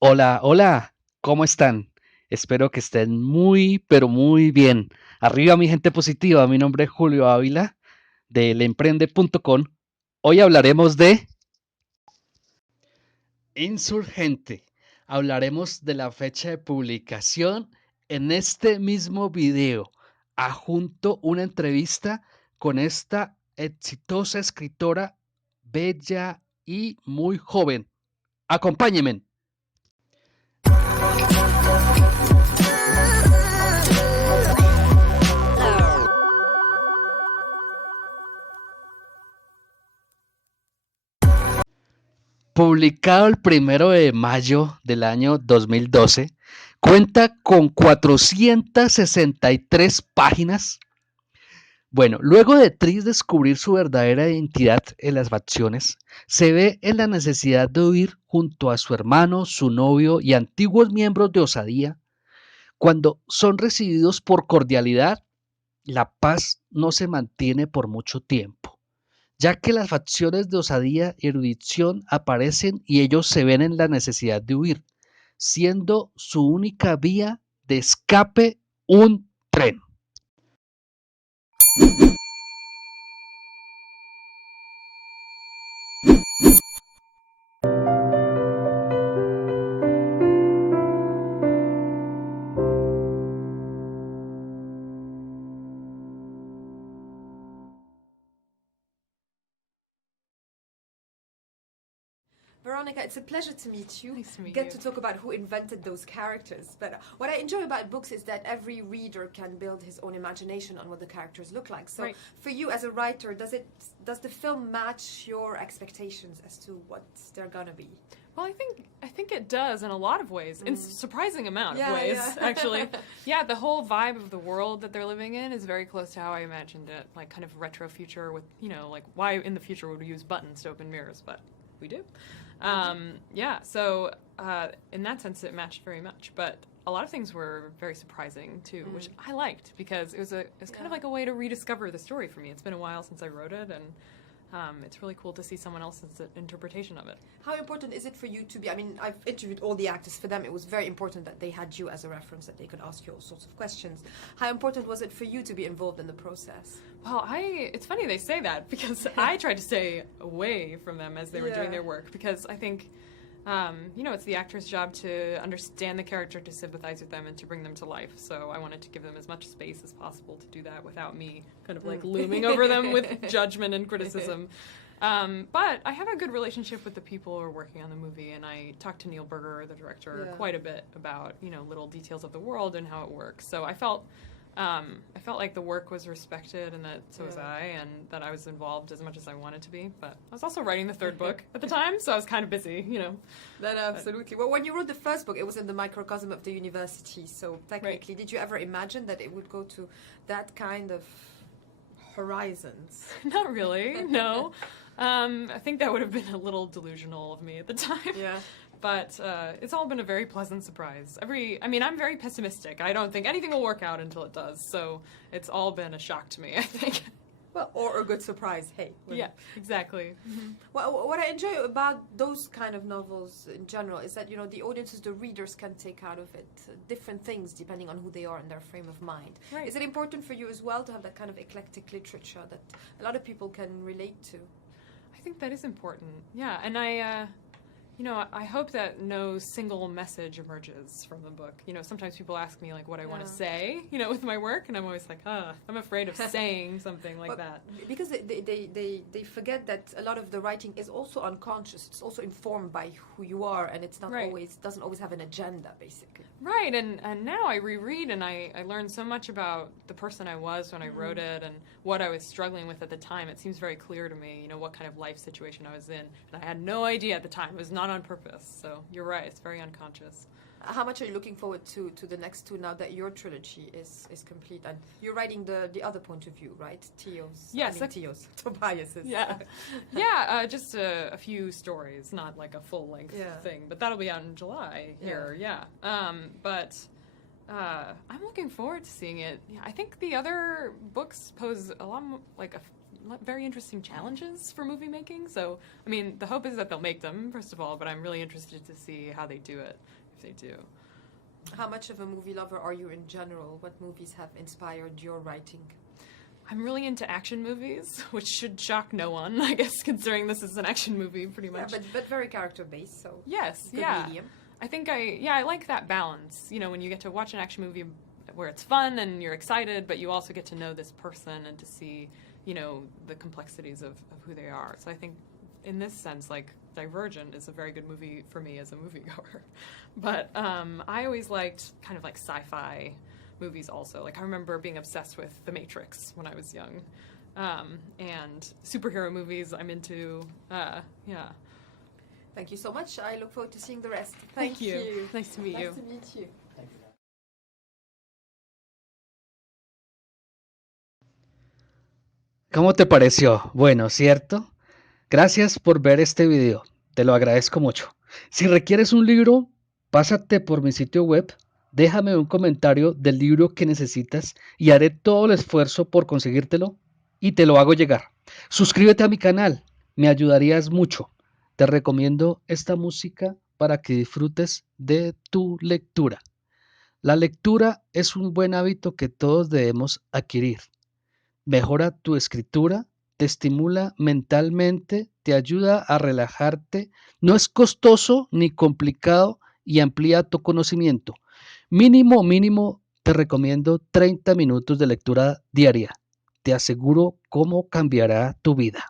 Hola, hola, ¿cómo están? Espero que estén muy, pero muy bien. Arriba mi gente positiva, mi nombre es Julio Ávila de lemprende.com. Hoy hablaremos de Insurgente. Hablaremos de la fecha de publicación en este mismo video. Adjunto una entrevista con esta exitosa escritora, bella y muy joven. Acompáñenme. Publicado el 1 de mayo del año 2012, cuenta con 463 páginas. Bueno, luego de Tris descubrir su verdadera identidad en las facciones, se ve en la necesidad de huir junto a su hermano, su novio y antiguos miembros de Osadía. Cuando son recibidos por cordialidad, la paz no se mantiene por mucho tiempo, ya que las facciones de osadía y erudición aparecen y ellos se ven en la necesidad de huir, siendo su única vía de escape un tren. Veronica, it's a pleasure to meet you. Nice to meet Get you. to talk about who invented those characters. But what I enjoy about books is that every reader can build his own imagination on what the characters look like. So, Right. for you as a writer, does the film match your expectations as to what they're gonna be? Well, I think it does in a lot of ways, in surprising amount Yeah, of ways, yeah. actually. Yeah, the whole vibe of the world that they're living in is very close to how I imagined it, like kind of retro future with, like why in the future would we use buttons to open mirrors, but we do. Yeah, so in that sense it matched very much, but a lot of things were very surprising too, which I liked because it was kind of like a way to rediscover the story for me. It's been a while since I wrote it, and it's really cool to see someone else's interpretation of it. How important is it for you to be? I mean, I've interviewed all the actors. For them, it was very important that they had you as a reference, that they could ask you all sorts of questions. How important was it for you to be involved in the process? Well, it's funny they say that because I tried to stay away from them as they were doing their work because I think, it's the actor's job to understand the character, to sympathize with them, and to bring them to life. So I wanted to give them as much space as possible to do that without me kind of like looming over them with judgment and criticism. But I have a good relationship with the people who are working on the movie, and I talked to Neil Berger, the director, quite a bit about, little details of the world and how it works. So I felt like the work was respected, and that so was I, and that I was involved as much as I wanted to be. But I was also writing the third book at the time, so I was kind of busy, That absolutely. Well, when you wrote the first book, it was in the microcosm of the university. So technically, did you ever imagine that it would go to that kind of horizons? Not really, no. I think that would have been a little delusional of me at the time. Yeah. But it's all been a very pleasant surprise. I'm very pessimistic. I don't think anything will work out until it does. So it's all been a shock to me, I think. Well, or a good surprise, hey. Yeah, exactly. Mm-hmm. Well, what I enjoy about those kind of novels in general is that, the audiences, the readers can take out of it different things depending on who they are and their frame of mind. Right. Is it important for you as well to have that kind of eclectic literature that a lot of people can relate to? I think that is important. Yeah, and I hope that no single message emerges from the book. Sometimes people ask me, like, what I want to say, with my work, and I'm always like, I'm afraid of saying something like that. Because they forget that a lot of the writing is also unconscious. It's also informed by who you are, and it's not doesn't always have an agenda, basically. Right, and now I reread, and I learn so much about the person I was when I wrote it, and what I was struggling with at the time. It seems very clear to me, what kind of life situation I was in, and I had no idea at the time. It was not on purpose, so you're right, it's very unconscious. How much are you looking forward to the next two now that your trilogy is complete? And you're writing the other point of view, right? Tio's. Yes. Tobias's. Yeah. Yeah, just a few stories, not like a full-length thing. But that'll be out in July here, yeah. But I'm looking forward to seeing it. Yeah, I think the other books pose a lot more, very interesting challenges for movie making. So, I mean, the hope is that they'll make them, first of all, but I'm really interested to see how they do it, if they do. How much of a movie lover are you in general? What movies have inspired your writing? I'm really into action movies, which should shock no one, I guess, considering this is an action movie, pretty much. Yeah, but very character-based, so yes, good yeah. medium. I think I like that balance. You know, when you get to watch an action movie where it's fun and you're excited, but you also get to know this person and to see, you know, the complexities of who they are. So I think in this sense, like, Divergent is a very good movie for me as a moviegoer. But I always liked kind of like sci-fi movies also. Like, I remember being obsessed with The Matrix when I was young. And superhero movies I'm into, yeah. Thank you so much. I look forward to seeing the rest. Thank you. Nice to meet you. Nice to meet you. ¿Cómo te pareció? Bueno, ¿cierto? Gracias por ver este video, te lo agradezco mucho. Si requieres un libro, pásate por mi sitio web, déjame un comentario del libro que necesitas y haré todo el esfuerzo por conseguírtelo y te lo hago llegar. Suscríbete a mi canal, me ayudarías mucho. Te recomiendo esta música para que disfrutes de tu lectura. La lectura es un buen hábito que todos debemos adquirir. Mejora tu escritura, te estimula mentalmente, te ayuda a relajarte, no es costoso ni complicado y amplía tu conocimiento. Mínimo, te recomiendo 30 minutos de lectura diaria. Te aseguro cómo cambiará tu vida.